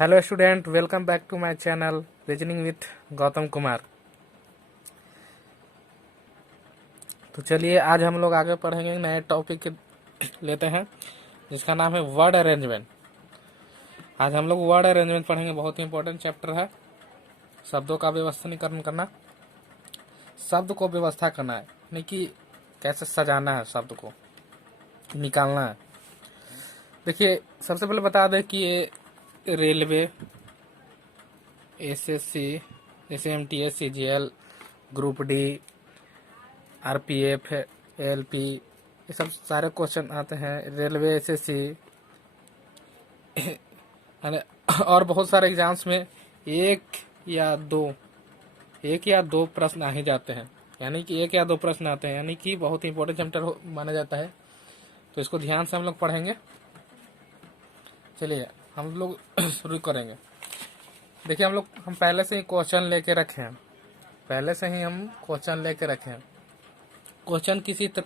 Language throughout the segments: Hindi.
Hello student, welcome back to my channel reasoning with Gautam Kumar. तो चलिए आज हम लोग आगे पढ़ेंगे, नए टॉपिक लेते हैं जिसका नाम है वर्ड अरेंजमेंट। आज हम लोग वर्ड अरेंजमेंट पढ़ेंगे, बहुत ही इंपॉर्टेंट चैप्टर है। शब्दों का व्यवस्थीकरण करना, शब्द को व्यवस्था करना है, यानी कि कैसे सजाना है, शब्द को निकालना है। देखिए सबसे पहले बता दें कि ये railway, SSC, SMT, CGL, group D, RPF, LP, ये सब सारे क्वेश्चन आते हैं। रेलवे, एसएससी और बहुत सारे एग्जाम्स में एक या दो प्रश्न आ ही जाते हैं, यानी कि एक या दो प्रश्न आते हैं, यानी कि बहुत ही इंपॉर्टेंट चैप्टर माना जाता है। तो इसको ध्यान से हम लोग पढ़ेंगे। चलिए हम लोग शुरू करेंगे। देखिए हम पहले से ही क्वेश्चन लेके रखे हैं, क्वेश्चन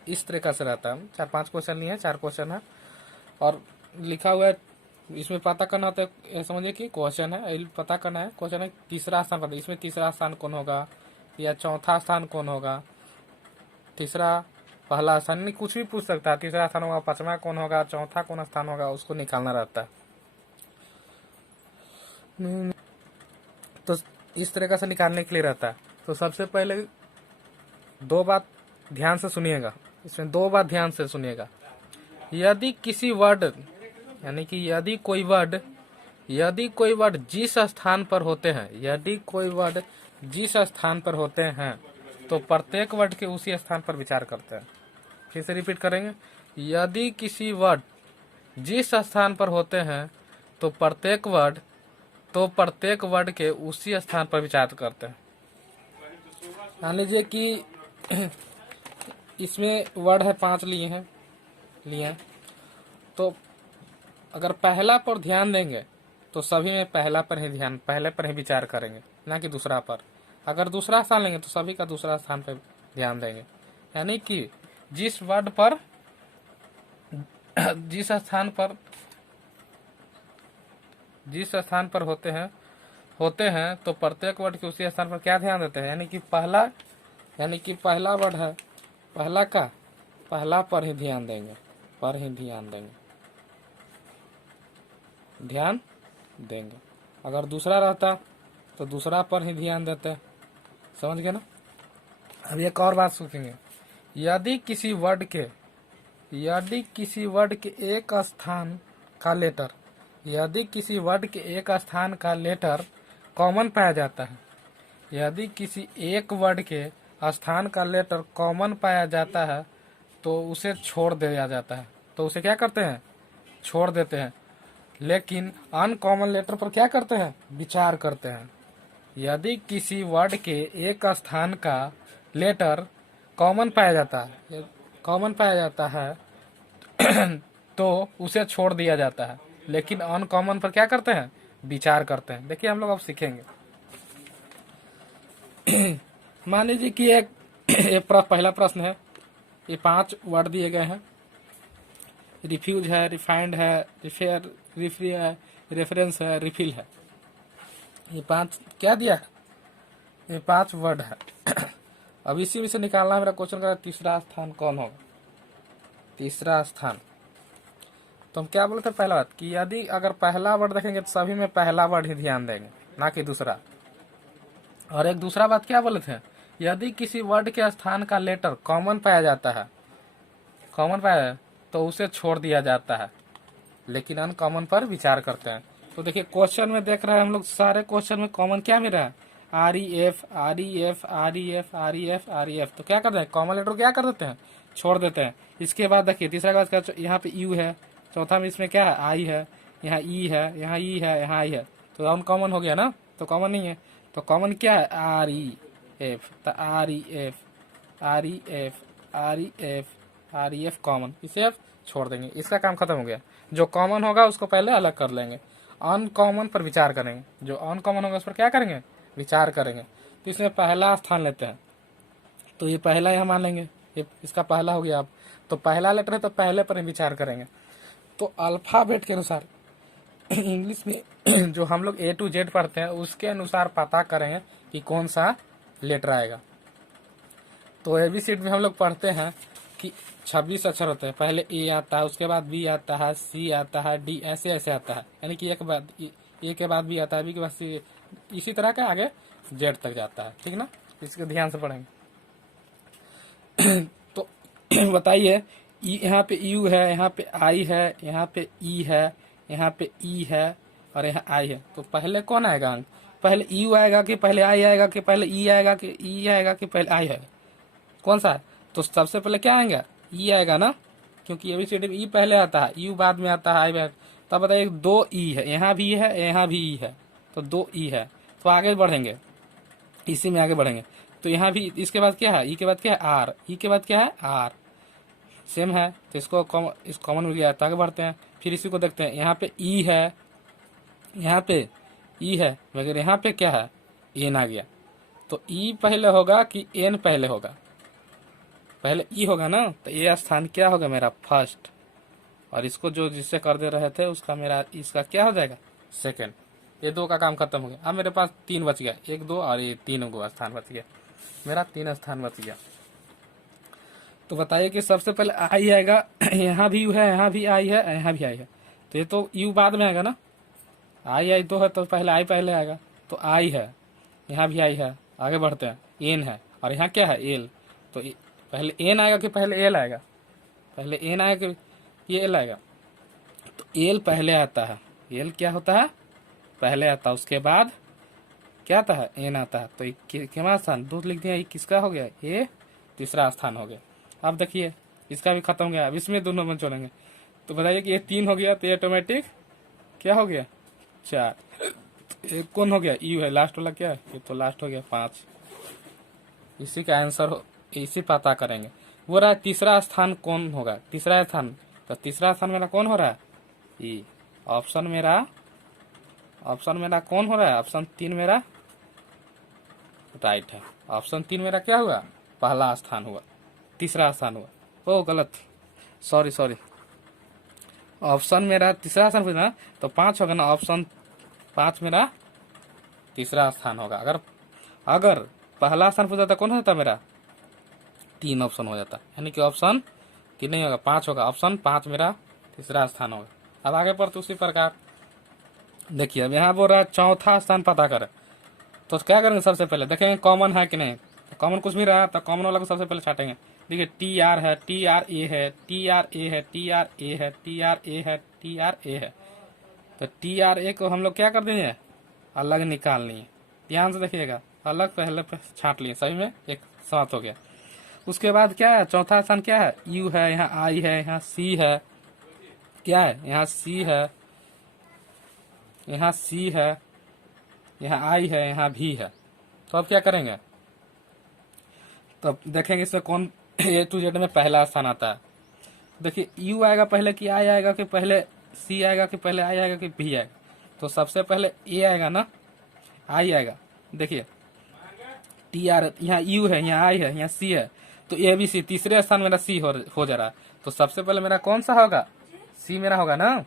इस तरीका से रहता है। 4-5 क्वेश्चन लिए हैं, 4 क्वेश्चन है और लिखा हुआ है। इसमें पता करना होता है, समझिए कि क्वेश्चन है, पता करना है क्वेश्चन है तीसरा स्थान पर, इसमें तीसरा स्थान कौन होगा या चौथा स्थान कौन होगा, तीसरा पहला स्थान, नहीं कुछ भी पूछ सकता है। तीसरा स्थान होगा, पांचवा कौन होगा, चौथा कौन स्थान होगा, उसको निकालना रहता है। तो इस तरीका से निकालने के लिए रहता है। तो सबसे पहले दो बात ध्यान से सुनिएगा, इसमें 2 बात ध्यान से सुनिएगा। यदि किसी वर्ड, यानी कि यदि कोई वर्ड जिस स्थान पर होते हैं, तो प्रत्येक वर्ड के उसी स्थान पर विचार करते हैं। फिर से रिपीट करेंगे, यदि किसी वर्ड जिस स्थान पर होते हैं तो प्रत्येक वर्ड के उसी स्थान पर विचार करते हैं। मान लीजिए कि इसमें वर्ड है 5 लिए हैं, तो अगर पहला पर ध्यान देंगे तो सभी में पहले पर ही विचार करेंगे, ना कि दूसरा पर। अगर दूसरा स्थान लेंगे तो सभी का दूसरा स्थान पर ध्यान देंगे। यानी कि जिस स्थान पर होते हैं तो प्रत्येक वर्ड के उसी स्थान पर क्या ध्यान देते हैं, यानी कि पहला वर्ड है, पहला पर ही ध्यान देंगे, अगर दूसरा रहता तो दूसरा पर ही ध्यान देते। समझ गए ना। अब एक और बात सोचेंगे, यदि किसी वर्ड के एक स्थान का लेटर कॉमन पाया जाता है, यदि किसी एक वर्ड के स्थान का लेटर कॉमन पाया जाता है तो उसे छोड़ दिया जाता है। तो उसे क्या करते हैं, छोड़ देते हैं। लेकिन अनकॉमन लेटर पर क्या करते हैं, विचार करते हैं। यदि किसी वर्ड के एक स्थान का लेटर कॉमन पाया जाता है तो उसे छोड़ दिया जाता है, लेकिन अनकॉमन पर क्या करते हैं, विचार करते हैं। देखिए हम लोग अब सीखेंगे। मान लीजिए कि एक पहला प्रश्न है, ये 5 वर्ड दिए गए हैं। रिफ्यूज है, रिफाइंड है, रिफ्री है, रेफरेंस है, रिफिल है। ये 5 क्या दिया है, ये 5 वर्ड है। अब इसी में से निकालना मेरा क्वेश्चन का तीसरा स्थान कौन होगा, तीसरा स्थान। तो हम क्या बोलते हैं, पहला बात कि यदि अगर पहला वर्ड देखेंगे तो सभी में पहला वर्ड ही ध्यान देंगे, ना कि दूसरा। और एक दूसरा बात क्या बोले थे, यदि किसी वर्ड के स्थान का लेटर कॉमन पाया तो उसे छोड़ दिया जाता है, लेकिन अनकॉमन पर विचार करते हैं। तो देखिए क्वेश्चन में देख रहे हैं हम लोग, सारे क्वेश्चन में कॉमन क्या मिल रहा है, REF। तो क्या करते हैं, कॉमन लेटर क्या कर देते हैं, छोड़ देते हैं। इसके बाद देखिए तीसरा बात, यहाँ पे U है, चौथा में इसमें क्या है, I है, यहाँ E है, यहाँ E है, यहाँ I है, तो अनकॉमन हो गया ना, तो कॉमन नहीं है। तो कॉमन क्या है, REF। तो REF कॉमन, इसे अब छोड़ देंगे, इसका काम खत्म हो गया। जो कॉमन होगा उसको पहले अलग कर लेंगे, अनकॉमन पर विचार करेंगे। जो अनकॉमन होगा उस पर क्या करेंगे, विचार करेंगे। तो इसमें पहला स्थान लेते हैं, तो ये पहला यहाँ मान लेंगे, ये इसका पहला हो गया। अब तो पहला लेटर है तो पहले पर ही विचार करेंगे। तो अल्फाबेट के अनुसार इंग्लिश में जो हम लोग A to Z पढ़ते हैं उसके अनुसार पता करें कि कौन सा लेटर आएगा। तो एबीसीडी में हम लोग पढ़ते हैं कि 26 अक्षर होते हैं। पहले ए आता है, उसके बाद बी आता है, सी आता है, डी ऐसे ऐसे आता है, यानी कि ए के बाद बी आता है, बी के बाद सी, इसी तरह के आगे जेड तक जाता है। ठीक ना, इसको ध्यान से पढ़ेंगे। तो बताइए, यहाँ पे यू है, यहाँ पे आई है, यहाँ पे ई है, यहाँ पे ई है और यहाँ आई है। तो पहले कौन आएगा अंक? पहले यू आएगा कि पहले आई आएगा कि पहले ई आएगा कि ई आएगा कि पहले आई है? कौन सा है? तो सबसे पहले क्या आएगा? ई आएगा ना, क्योंकि एबीसीडी में ई पहले आता है, यू बाद में आता है, आई बाद। तब बताइए 2 ई है, यहाँ भी है, यहाँ भी ई है, तो 2 ई है। तो आगे बढ़ेंगे, इसी में आगे बढ़ेंगे। तो यहाँ भी इसके बाद क्या है? ई के बाद क्या है? आर। ई के बाद क्या है? आर। सेम है, तो इसको कॉमन मिल गया। तो आगे बढ़ते हैं, फिर इसी को देखते हैं। यहाँ पे ई है, यहाँ पे ई है, मगर यहाँ पे क्या है? एन आ गया। तो ई पहले होगा कि एन पहले होगा? पहले ई होगा ना, तो ये स्थान क्या होगा मेरा? फर्स्ट। और इसको जो जिससे कर दे रहे थे उसका मेरा इसका क्या हो जाएगा? सेकंड। ये 2 का काम खत्म हो गया। अब मेरे पास 3 बच गया, 1 2 और ये 3 गो स्थान बच गया, मेरा 3 स्थान बच गया। तो बताइए कि सबसे पहले आई आएगा, यहाँ भी यू है, यहाँ भी आई है, यहाँ भी आई है। तो ये तो यू बाद में आएगा ना, आई 2 है तो पहले आई पहले आएगा। तो आई है, यहाँ भी आई है। आगे बढ़ते हैं, एन है और यहाँ क्या है? एल। तो पहले एन आएगा कि पहले एल आएगा? पहले एन आएगा कि एल आएगा? तो एल पहले आता है। एल क्या होता है? पहले आता है। उसके बाद क्या आता है? एन आता है। तो कितना स्थान? 2 लिख दिया, ये किसका हो गया? ये तीसरा स्थान हो गया। अब देखिए, इसका भी खत्म हो गया। अब इसमें दोनों में जोड़ेंगे। तो बताइए कि ये 3 हो गया, तो ये ऑटोमेटिक क्या हो गया? 4। एक कौन हो गया? यू है, लास्ट वाला क्या है? ये तो लास्ट हो गया 5। इसी का आंसर हो, इसी पता करेंगे। वो रहा तीसरा स्थान कौन होगा? तीसरा स्थान, तो तीसरा स्थान मेरा कौन हो रहा है? ई। ऑप्शन मेरा कौन हो रहा है? ऑप्शन 3 मेरा राइट है। ऑप्शन 3 मेरा क्या हुआ? पहला स्थान हुआ, तीसरा स्थान हुआ। ओ गलत, सॉरी। ऑप्शन मेरा तीसरा स्थान हुआ, तो 5 होगा ना। ऑप्शन 5 मेरा तीसरा स्थान होगा। अगर पहला स्थान पूछा था कौन होता मेरा? 3 ऑप्शन हो जाता, यानी कि ऑप्शन 3 नहीं होगा, 5 होगा। ऑप्शन 5 मेरा तीसरा स्थान होगा। अब आगे बढ़ते उसी प्रकार देखिए, अब यहाँ बोल रहा है चौथा स्थान पता करें। तो क्या करेंगे? सबसे पहले देखेंगे कॉमन है कि नहीं। तो कॉमन कुछ भी रहा तो कॉमन वाला को सबसे पहले छाटेंगे। देखिए टी आर है, टी आर ए है, टी आर ए है, टी आर ए है, टी आर ए है, टी आर ए है। तो टी आर ए को हम लोग क्या कर देंगे? अलग निकालनी है। ध्यान से देखिएगा, अलग पहले छाट लिए, सही में एक साथ हो गया। उसके बाद क्या है? चौथा स्थान क्या है? यू है, यहाँ आई है, यहाँ सी है, क्या है? यहाँ सी है, यहाँ सी है, यहाँ आई है, यहाँ भी है। तो अब क्या करेंगे? तब देखेंगे इसमें कौन ए टू जेड में पहला स्थान आता है। देखिए यू आएगा पहले कि आई आएगा कि पहले सी आएगा कि पहले आई आएगा कि भी आएगा? तो सबसे पहले ए आएगा ना, आई आएगा। देखिए टी आर, यहाँ यू है, यहाँ आई है, यहाँ सी है, तो ए बी सी। तीसरे स्थान मेरा सी हो जा रहा है। तो सबसे पहले मेरा कौन सा होगा? सी मेरा होगा ना।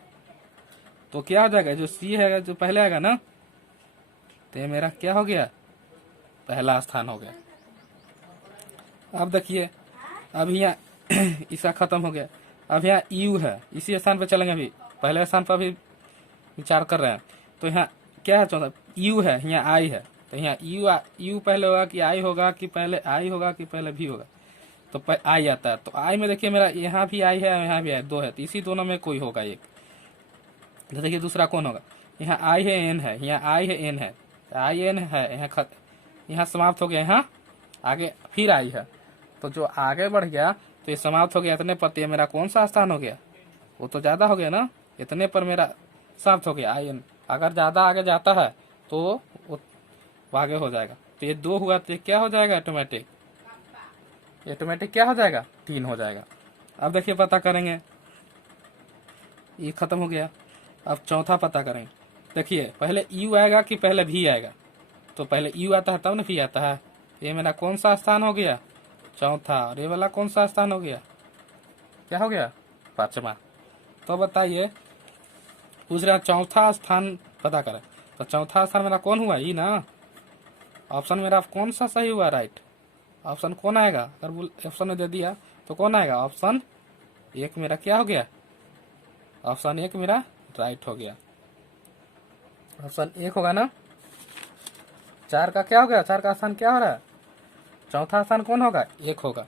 तो क्या हो जाएगा? जो सी है जो पहले आएगा ना, तो ये मेरा क्या हो गया? पहला स्थान हो गया। अब देखिए, अब यहाँ इसका खत्म हो गया। अब यहाँ यू है, इसी स्थान पे चलेंगे। अभी पहले स्थान पर अभी विचार कर रहे हैं। तो यहाँ क्या है? चौथा यू है, यहाँ आई है, तो यहाँ यू पहले होगा कि आई होगा कि पहले आई होगा कि पहले भी होगा? तो आई आता है। तो आई में देखिए मेरा यहाँ भी आई है, यहाँ भी आई, 2 है, तो इसी दोनों में कोई होगा एक। तो देखिए दूसरा कौन होगा? यहाँ आई है, एन है, यहाँ आई है, एन है, आई एन है, यहाँ समाप्त हो गया, यहाँ आगे फिर आई है। तो जो आगे बढ़ गया तो ये समाप्त हो गया इतने पर। ये मेरा कौन सा स्थान हो गया? वो तो ज्यादा हो गया ना, इतने पर मेरा समाप्त हो गया आई एन। अगर ज्यादा आगे जाता है तो वो आगे हो जाएगा। तो ये 2 हुआ, तो ये क्या हो जाएगा? ऑटोमेटिक क्या हो जाएगा? 3 हो जाएगा। अब देखिए पता करेंगे, ये खत्म हो गया। अब चौथा पता करेंगे। देखिए पहले यू आएगा कि पहले भी आएगा? तो पहले यू आता है तब ना भी आता है। ये मेरा कौन सा स्थान हो गया? चौथा। और ये वाला कौन सा स्थान हो गया? क्या हो गया? 5वां। तो बताइए पूछ रहा चौथा स्थान पता करें, तो चौथा स्थान मेरा कौन हुआ, ई ना। ऑप्शन मेरा कौन सा सही हुआ, राइट। ऑप्शन कौन आएगा, अगर ऑप्शन में दे दिया तो कौन आएगा, ऑप्शन एक मेरा क्या हो गया, ऑप्शन एक मेरा राइट हो गया। ऑप्शन एक होगा ना। 4 का क्या हो गया, 4 का स्थान क्या हो रहा है, चौथा स्थान कौन होगा, एक होगा।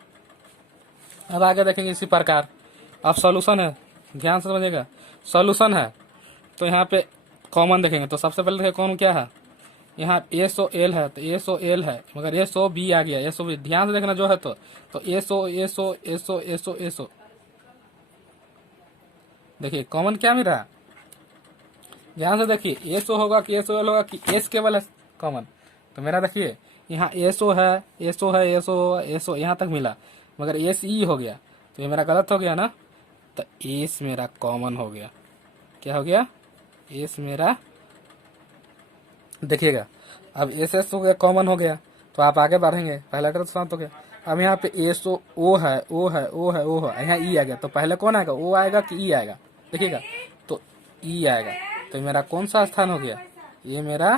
अब आगे देखेंगे इसी प्रकार। अब सॉल्यूशन है, ध्यान से समझिएगा। सॉल्यूशन है तो यहाँ पे कॉमन देखेंगे, तो सबसे पहले देखिए कौन क्या है, यहाँ SOL है, तो SOL है, मगर SOB आ गया, SOB ध्यान से देखना जो है, तो SO देखिए कॉमन क्या मिल रहा है, ध्यान से देखिए, SO होगा कि SOL होगा कि S केवल है कॉमन। तो मेरा देखिए यहाँ SO है, SO यहाँ तक मिला, मगर SE हो गया, तो ये मेरा गलत हो गया ना। तो S मेरा कॉमन हो गया, क्या हो गया, S मेरा देखिएगा। अब SS हो गया, कॉमन हो गया, तो आप आगे बढ़ेंगे, पहला लेटर शांत हो गया। अब यहाँ पे SO O है, O है, O है, O है, यहाँ E आ गया, तो पहले कौन आएगा, O आएगा कि E आएगा, देखिएगा, तो E आएगा। तो मेरा कौन सा स्थान हो गया, ये मेरा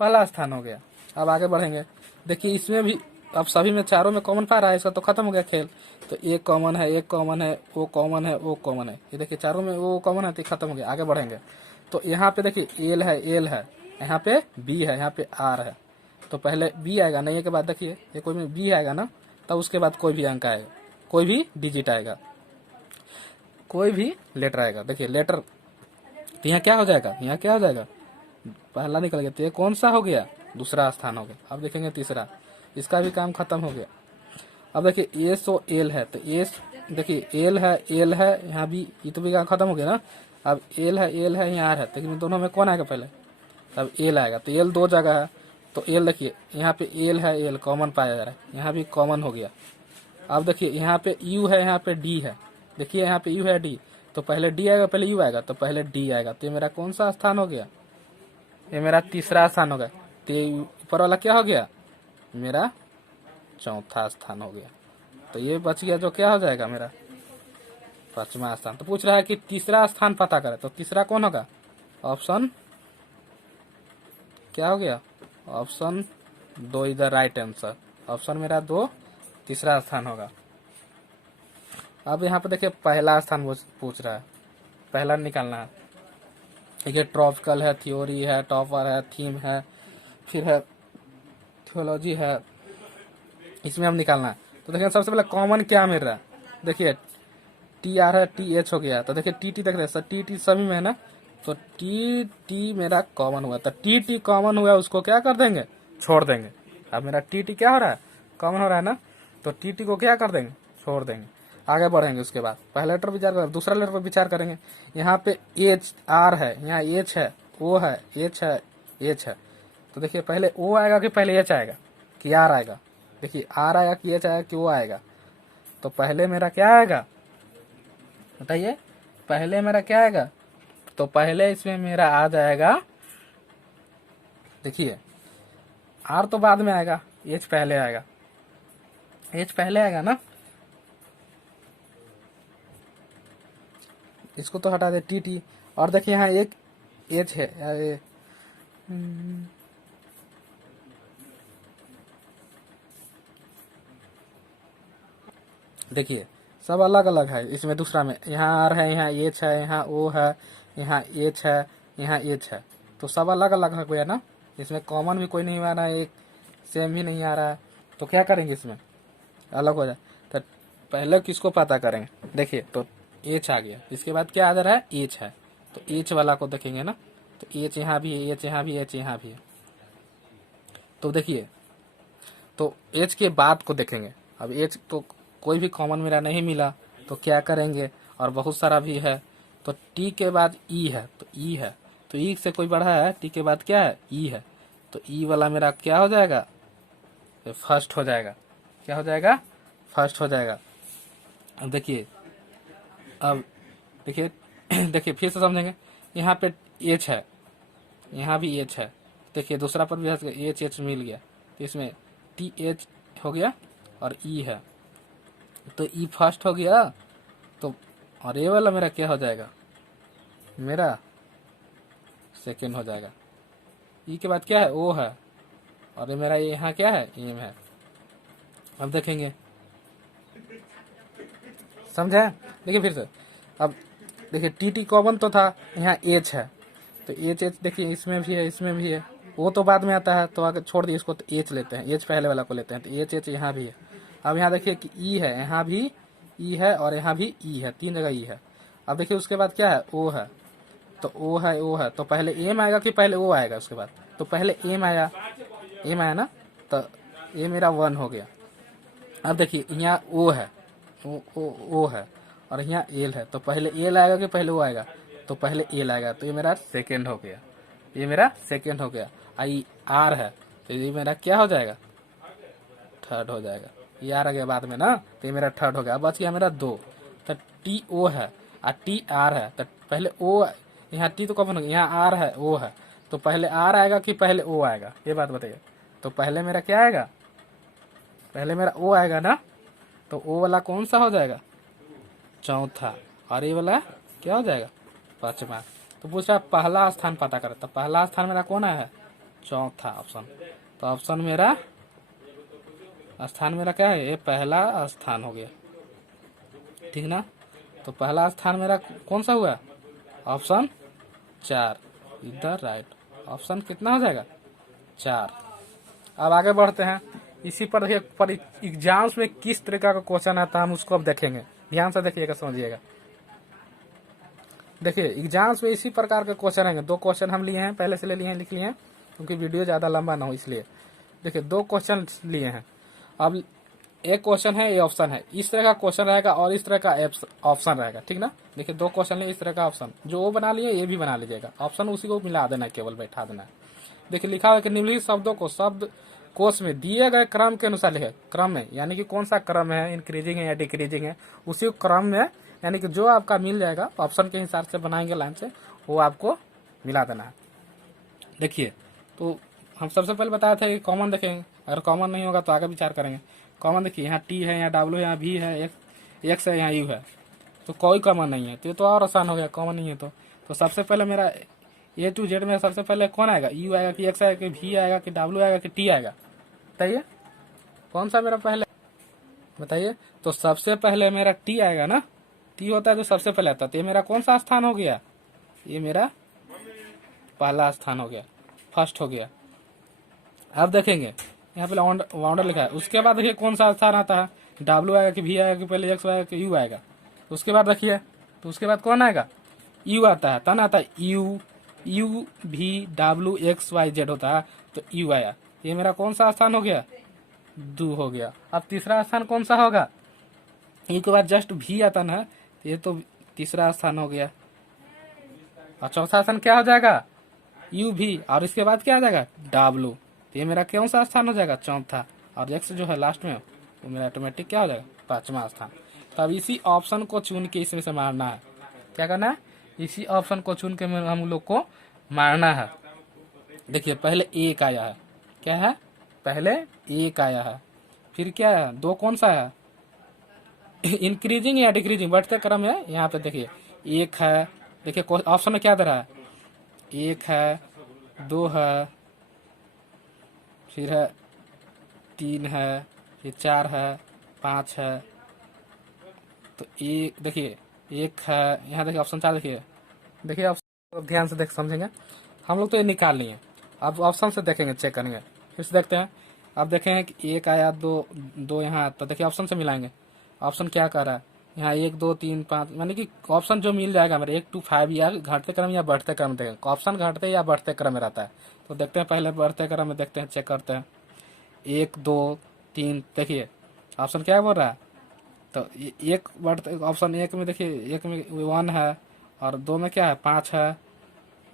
पहला स्थान हो गया। अब आगे बढ़ेंगे, देखिए इसमें भी अब सभी में चारों में कॉमन पा रहा है, इसका तो खत्म हो गया खेल। तो एक कॉमन है, एक कॉमन है, O कॉमन है, O कॉमन है, ये देखिए चारों में O कॉमन है, तो खत्म हो गया। आगे बढ़ेंगे तो यहाँ पे देखिए L है, L है, यहाँ पे B है, यहाँ पे R है, तो पहले B आएगा, नहीं के बाद देखिए ये कोई में B आएगा ना, तब उसके बाद कोई भी अंक आएगा, कोई भी डिजिट आएगा, कोई भी लेटर आएगा। देखिए लेटर, तो यहाँ क्या हो जाएगा, यहाँ क्या हो जाएगा, पहला निकल गया, तो ये कौन सा हो गया, दूसरा स्थान हो गया। अब देखेंगे तीसरा, इसका भी काम खत्म हो गया। अब देखिए SOL है, तो देखिए L है, L है, यहाँ भी, ये तो भी काम खत्म हो गया ना। अब L है, L है, यहाँ R है, लेकिन दोनों में कौन आएगा पहले, तब L आएगा, तो L दो जगह है, तो L देखिए यहाँ पे L है, L कॉमन पाया जा रहा है, यहाँ भी कॉमन हो गया। अब देखिए यहाँ पे U है, यहाँ पे D है, देखिए यहाँ पे U है, D, तो पहले D आएगा, पहले U आएगा, तो पहले D आएगा, तो ये मेरा कौन सा स्थान हो गया, ये मेरा तीसरा स्थान हो गया। तो ऊपर वाला क्या हो गया, मेरा चौथा स्थान हो गया। तो ये बच गया, जो क्या हो जाएगा मेरा पांचवा स्थान। तो पूछ रहा है कि तीसरा स्थान पता करें, तो तीसरा कौन होगा, ऑप्शन क्या हो गया, ऑप्शन 2 इधर राइट आंसर, ऑप्शन मेरा 2 तीसरा स्थान होगा। अब यहाँ पे देखिए पहला स्थान पूछ रहा है, पहला निकालना है। देखिए ट्रॉपिकल है, थ्योरी है, टॉपर है, थीम है, फिर है थियोलॉजी है, इसमें हम निकालना है। तो देखिए सबसे पहले कॉमन क्या मिल रहा है, देखिए TR है, TH हो गया, तो देखिए TT देख रहे हैं, TT सभी में है ना, तो TT मेरा कॉमन हुआ, तो TT कॉमन हुआ, उसको क्या कर देंगे, छोड़ देंगे। अब मेरा TT क्या हो रहा है, कॉमन हो रहा है ना, तो TT को क्या कर देंगे, छोड़ देंगे। आगे बढ़ेंगे, उसके बाद पहला लेटर विचार कर, दूसरा लेटर पर विचार करेंगे। यहाँ पे HR है, यहाँ H है, O है, H है, H है, तो देखिए पहले O आएगा कि पहले H आएगा कि R आएगा, देखिए R आएगा कि H आएगा कि O आएगा, तो पहले मेरा क्या आएगा बताइए, पहले मेरा क्या आएगा, तो पहले इसमें मेरा आ जाएगा, देखिए R तो बाद में आएगा, H पहले आएगा, H पहले आएगा ना, इसको तो हटा दे TT, और देखिए यहाँ एक H है, अरे देखिए सब अलग अलग है, इसमें दूसरा में यहाँ R है, यहाँ H है, यहाँ O है, यहाँ H है, यहाँ H है, तो सब अलग अलग है भैया ना, इसमें कॉमन भी कोई नहीं आ रहा है, एक सेम भी नहीं आ रहा है, तो क्या करेंगे, इसमें अलग हो जाए। तो पहले किसको पता करेंगे, देखिए तो H आ गया, इसके बाद क्या आ जा रहा है, H है, तो H वाला को देखेंगे ना, तो H यहाँ भी है, H यहाँ भी है, H यहाँ भी है, तो देखिए तो H के बाद को देखेंगे। अब H तो कोई भी कॉमन मेरा नहीं मिला, तो क्या करेंगे, और बहुत सारा भी है, तो T के बाद E है, तो E है, तो E से कोई बढ़ा है, T के बाद क्या है, E है, तो E वाला मेरा क्या हो जाएगा, फर्स्ट हो जाएगा, क्या हो जाएगा, फर्स्ट हो जाएगा। अब देखिए, अब देखिए देखिए फिर से समझेंगे, यहाँ पे H है, यहाँ भी H है, देखिए दूसरा पर भी H मिल गया, तो इसमें TH हो गया और E है, तो E फर्स्ट हो गया, तो और ये वाला मेरा क्या हो जाएगा, मेरा सेकेंड हो जाएगा। ई के बाद क्या है, ओ है, और ये मेरा यहाँ क्या है, एम है। अब देखेंगे, समझे? देखिए फिर से, अब देखिए टी टी कॉमन तो था, यहाँ एच है, तो एच एच देखिए इसमें भी है, इसमें भी है, वो तो बाद में आता है, तो आगे छोड़ दिए इसको, तो एच लेते हैं, एच पहले वाला को लेते हैं, तो एच एच यहाँ भी है। अब यहाँ देखिए कि ई है, यहाँ भी ई है, और यहाँ भी ई है, 3 जगह ई है। अब देखिए उसके बाद क्या है, ओ है, तो ओ है, ओ है, तो पहले एम आएगा कि पहले ओ आएगा उसके बाद, तो पहले एम आया, एम आया ना, तो ये मेरा 1 हो गया। अब देखिए यहाँ ओ है, ओ है, और यहाँ एल है, तो पहले एल आएगा कि पहले ओ आएगा, तो पहले एल आएगा, तो ये मेरा सेकेंड हो गया, ये मेरा सेकेंड हो गया। आई आर है, तो ये मेरा क्या हो जाएगा, थर्ड हो जाएगा। ये आर आ गया बाद में ना, तो ये मेरा थर्ड हो गया। अब बच गया मेरा 2, तो टी ओ है और टी आर है, तो पहले ओ, यहाँ टी तो कॉमन हो गया, यहाँ आर है, ओ है, तो पहले आर आएगा कि पहले ओ आएगा, ये बात बताइए। तो पहले मेरा क्या आएगा, पहले मेरा ओ आएगा ना, तो ओ वाला कौन सा हो जाएगा, चौथा, और ये वाला क्या हो जाएगा, 5वां। तो पूछा पहला स्थान पता करें, तो पहला स्थान मेरा कौन है, चौथा ऑप्शन। तो ऑप्शन मेरा, स्थान मेरा क्या है, ये पहला स्थान हो गया, ठीक ना। तो पहला स्थान मेरा कौन सा हुआ, ऑप्शन 4, इधर राइट। ऑप्शन कितना हो जाएगा, 4। अब आगे बढ़ते हैं, इसी पर देखिए पर एग्जाम्स में किस तरीका का क्वेश्चन आता है हम उसको अब देखेंगे, ध्यान से देखिएगा, समझिएगा। देखिए एग्जाम्स में इसी प्रकार के क्वेश्चन आएंगे। 2 क्वेश्चन हम लिए हैं, पहले से ले लिए हैं, लिख लिए हैं, क्योंकि वीडियो ज़्यादा लंबा ना हो इसलिए। देखिए 2 क्वेश्चन लिए हैं। अब एक क्वेश्चन है, ये ऑप्शन है, इस तरह का क्वेश्चन रहेगा और इस तरह का ऑप्शन रहेगा, ठीक ना। देखिए 2 क्वेश्चन है, इस तरह का ऑप्शन जो वो बना लिए ये भी बना लीजिएगा, ऑप्शन उसी को मिला देना, केवल बैठा देना। देखिए लिखा हुआ है कि निम्नलिखित शब्दों को शब्द कोश में दिए गए क्रम के अनुसार लिखे, क्रम में यानी कि कौन सा क्रम है, इंक्रीजिंग है या डिक्रीजिंग है, उसी क्रम में यानी कि जो आपका मिल जाएगा ऑप्शन के हिसाब से बनाएंगे लाइन से, वो आपको मिला देना है। देखिए तो हम सबसे पहले बताया था कि कॉमन देखेंगे, अगर कॉमन नहीं होगा तो आगे विचार करेंगे। कॉमन देखिए यहाँ टी है, यहाँ डब्ल्यू है, यहाँ भी है, एक्स है, यहाँ यू है, तो कोई कॉमन नहीं है, तो ये तो और आसान हो गया, कॉमन नहीं है तो सबसे पहले मेरा ए टू जेड में सबसे पहले कौन आएगा, यू आएगा कि एक्स आएगा कि भी आएगा कि डब्ल्यू आएगा कि टी आएगा, बताइए कौन सा मेरा पहले, बताइए। तो सबसे पहले मेरा टी आएगा ना, टी होता है तो सबसे पहले आता है, तो ये मेरा कौन सा स्थान हो गया, ये मेरा पहला स्थान हो गया, फर्स्ट हो गया। अब देखेंगे यहाँ पे वाउंडर लिखा है, उसके बाद देखिए कौन सा स्थान आता है, डब्ल्यू आएगा कि भी आएगा कि पहले एक्स आएगा कि यू आएगा, तो उसके बाद देखिए, तो उसके बाद कौन आएगा, यू आता है, तब आता है यू, यू भी डब्ल्यू एक्स वाई जेड होता है, तो यू आया, ये मेरा कौन सा स्थान हो गया, 2 हो गया। अब तीसरा स्थान कौन सा होगा, यू के बाद जस्ट भी आता ना, तो ये तो तीसरा स्थान हो गया। और चौथा स्थान क्या हो जाएगा, यू भी, और इसके बाद क्या आ जाएगा, डब्ल्यू, तो ये मेरा कौन सा स्थान हो जाएगा, चौथा, और एक्स जो है लास्ट में वो मेरा ऑटोमेटिक क्या हो जाएगा, 5वां स्थान। तो अब इसी ऑप्शन को चुन के इसमें से मारना है, क्या करना है, इसी ऑप्शन को चुन के हम लोग को मारना है। देखिए पहले एक आया है, क्या है, पहले एक आया है, फिर क्या है, 2 कौन सा है, इंक्रीजिंग या डिक्रीजिंग, बढ़ते क्रम है, यहाँ पे देखिए 1 है, देखिए ऑप्शन में क्या दे रहा है, 1 है, 2 है, फिर है 3 है, फिर 4 है, 5 है, तो एक देखिए 1 है, यहाँ देखिए ऑप्शन 4, देखिए ऑप्शन ध्यान से देख समझेंगे हम लोग, तो ये निकाल लिए। अब ऑप्शन से देखेंगे, चेक करेंगे, फिर से देखते हैं। अब देखेंगे कि 1 आया, 2 यहाँ, तो देखिए ऑप्शन से मिलाएंगे, ऑप्शन क्या कर रहा है, यहाँ 1 2 3 5, यानी कि ऑप्शन जो मिल जाएगा मेरे 1 2 5 या घटते क्रम या बढ़ते क्रम देखेंगे, ऑप्शन घटते या बढ़ते क्रम में रहता है, तो देखते हैं पहले बढ़ते क्रम में देखते हैं, चेक करते हैं। 1 2 3, देखिए ऑप्शन क्या बोल रहा है, तो एक बढ़ते ऑप्शन 1 में देखिए 1 में 1 है, और 2 में क्या है, 5 है,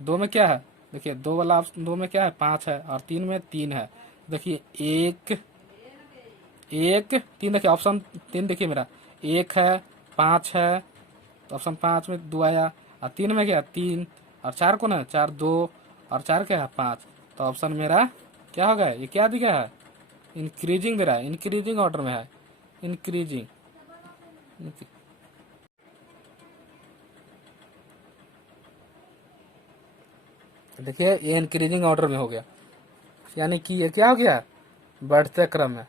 2 में क्या है, देखिए 2 वाला ऑप्शन 2 में क्या है, 5 है, और 3 में 3 है, देखिए 1 1 3, देखिए ऑप्शन 3 देखिए मेरा 1 है, 5 है, तो ऑप्शन 5 में 2 आया, और 3 में क्या 3, और 4 कौन है, 4 2, और 4 क्या है 5, तो ऑप्शन मेरा क्या हो गया, ये क्या दिखा है, इंक्रीजिंग दे रहा है, इंक्रीजिंग ऑर्डर में है, इंक्रीजिंग। देखिए ये इंक्रीजिंग ऑर्डर में हो गया, यानी कि ये क्या हो गया, बढ़ते क्रम में,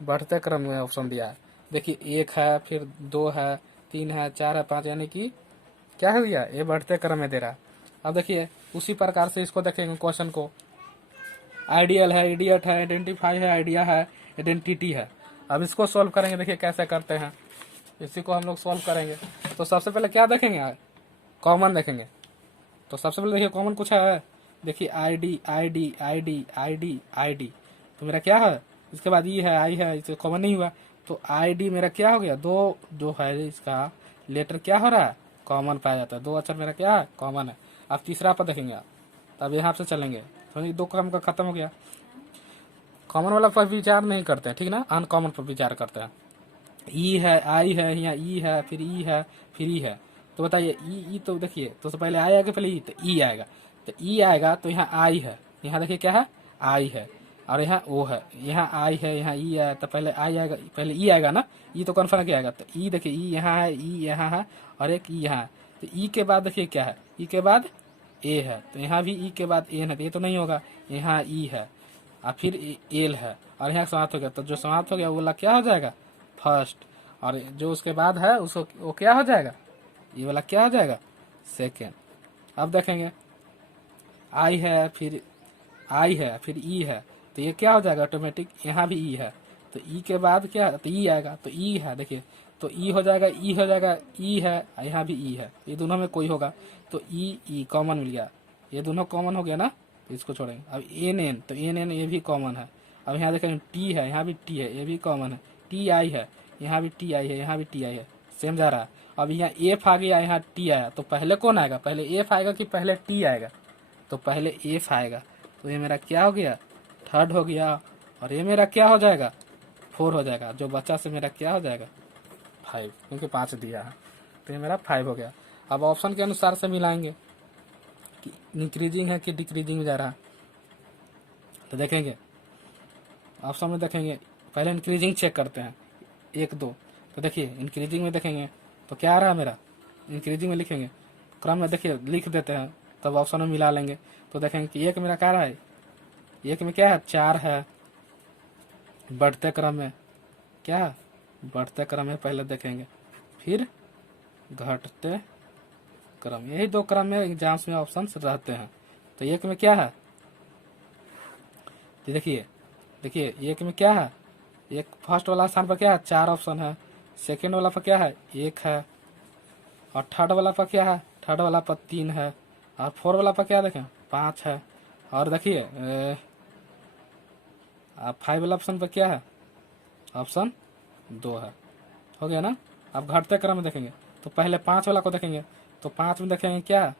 बढ़ते क्रम में ऑप्शन दिया है। देखिए 1 है, फिर 2 है, 3 है, 4 है, 5, यानी कि क्या हो गया, ये बढ़ते क्रम में दे रहा है। अब देखिए उसी प्रकार से इसको देखेंगे क्वेश्चन को, आइडियल है, इडियट है, आइडेंटिफाई है, आइडिया है, आइडेंटिटी है। अब इसको सॉल्व करेंगे, देखिए कैसे करते हैं, इसी को हम लोग सॉल्व करेंगे। तो सबसे पहले क्या देखेंगे, कॉमन देखेंगे। तो सबसे पहले देखिए कॉमन कुछ है, देखिए I D I D I D I D I D, तो मेरा क्या है, इसके बाद ई है, आई है, इसे कॉमन नहीं हुआ, तो आई डी मेरा क्या हो गया, दो जो है इसका लेटर क्या हो रहा है, कॉमन पाया जाता है, 2 अक्षर मेरा क्या है, कॉमन है। अब तीसरा पर देखेंगे आप, तब यहाँ से चलेंगे, तो 2 काम का खत्म हो गया। कॉमन वाला पर विचार नहीं करते हैं, ठीक ना, अनकॉमन पर विचार करते हैं। ई है, आई है, यहाँ ई है, फिर ई है, फिर ई है, तो बताइए ई तो देखिए, तो पहले आई आएगा, पहले ई, तो ई आएगा, तो ई आएगा, तो यहाँ आई है, यहाँ देखिए क्या है, आई है, और यहाँ ओ है, यहाँ आई है, यहाँ ई है, तो पहले आई आएगा, पहले ई आएगा ना, ई तो कन्फर्म क्या आएगा, तो ई देखिए ई यहाँ है, ई यहाँ है, और एक ई यहाँ है, तो ई के बाद देखिए क्या है, ई के बाद ए है, तो यहाँ भी ई के बाद एन है, तो ये तो नहीं होगा, यहाँ ई है, और फिर एल है, और यहाँ समाप्त हो गया, तो जो समाप्त हो गया वो वाला क्या हो जाएगा, फर्स्ट, और जो उसके बाद है उसको वो क्या हो जाएगा, ये वाला क्या हो जाएगा, सेकेंड। अब देखेंगे आई है, फिर आई है, फिर ई है, तो ये क्या हो जाएगा ऑटोमेटिक, यहाँ भी ई है, तो ई के बाद क्या, तो ई आएगा, तो ई है, देखिए तो ई हो जाएगा, ई हो जाएगा, ई है, यहाँ भी ई है, ये दोनों में कोई होगा, तो ई कॉमन मिल गया, ये दोनों कॉमन हो गया ना, तो इसको छोड़ेंगे। अब एन एन, तो एन एन ये भी कॉमन है। अब यहाँ देखेंगे टी है, यहाँ भी टी है, ये भी कॉमन है, टी आई है, यहाँ भी टी आई है, यहाँ भी टी आई है, सेम जा रहा है। अब यहाँ एफ आ गया, यहाँ टी आया, तो पहले कौन आएगा, पहले एफ आएगा कि पहले टी आएगा, तो पहले एफ आएगा, तो ये मेरा क्या हो गया, थर्ड हो गया, और ये मेरा क्या हो जाएगा, 4 हो जाएगा, जो बच्चा से मेरा क्या हो जाएगा 5, क्योंकि 5 दिया है, तो ये मेरा 5 हो गया। अब ऑप्शन के अनुसार से मिलाएंगे कि इंक्रीजिंग है कि डिक्रीजिंग में जा रहा है, तो देखेंगे ऑप्शन में, देखेंगे पहले इंक्रीजिंग चेक करते हैं, 1 2, तो देखिए इंक्रीजिंग में देखेंगे तो क्या आ रहा है मेरा, इंक्रीजिंग में लिखेंगे, क्रम में देखिए लिख देते हैं, तब ऑप्शन में मिला लेंगे, तो देखेंगे कि 1 मेरा क्या रहा है, 1 में क्या है, 4 है, बढ़ते क्रम में क्या है, बढ़ते क्रम में पहले देखेंगे, फिर घटते क्रम, यही 2 क्रम में एग्जाम्स में ऑप्शन रहते हैं। तो 1 में क्या है, तो देखिए 1 में क्या है, एक फर्स्ट वाला स्थान पर क्या है, 4 ऑप्शन है, सेकेंड वाला पर क्या है, 1 है, और थर्ड वाला पर क्या है, थर्ड वाला पर 3 है, और 4 वाला पर क्या देखें, 5 है, और देखिए 5 वाला ऑप्शन पर क्या है, ऑप्शन 2 है, हो गया ना। अब घटते क्रम में देखेंगे, तो पहले 5 वाला को देखेंगे, तो 5 में देखेंगे क्या,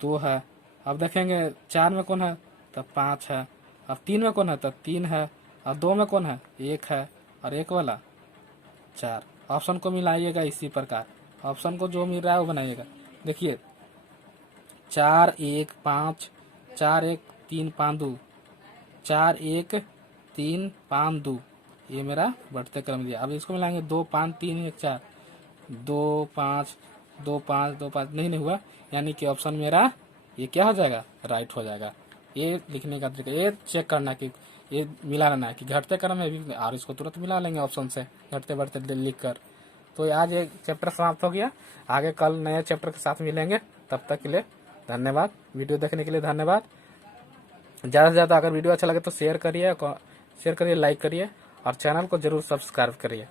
2 है, अब देखेंगे 4 में कौन है, तब 5 है, अब 3 में कौन है, तब 3 है, और 2 में कौन है, 1 है, और 1 वाला 4। ऑप्शन को मिलाइएगा इसी प्रकार, ऑप्शन को जो मिल रहा है वो बनाइएगा। देखिए 4 1 5, 4 1 3 5 2, 4 1 3 5 2, ये मेरा बढ़ते क्रम दिया। अब इसको मिलाएंगे 2 5 3 1 4, 2 5 2 5 2 5, नहीं हुआ, यानी कि ऑप्शन मेरा ये क्या हो जाएगा, राइट हो जाएगा। ये लिखने का तरीका, ये चेक करना कि ये मिला लेना है कि घटते क्रम में भी, और इसको तुरंत मिला लेंगे ऑप्शन से घटते बढ़ते लिख कर। तो आज ये चैप्टर समाप्त हो गया, आगे कल नए चैप्टर के साथ मिलेंगे, तब तक के लिए धन्यवाद। वीडियो देखने के लिए धन्यवाद। ज़्यादा से ज़्यादा अगर वीडियो अच्छा लगे तो शेयर करिए, लाइक करिए, और चैनल को जरूर सब्सक्राइब करिए।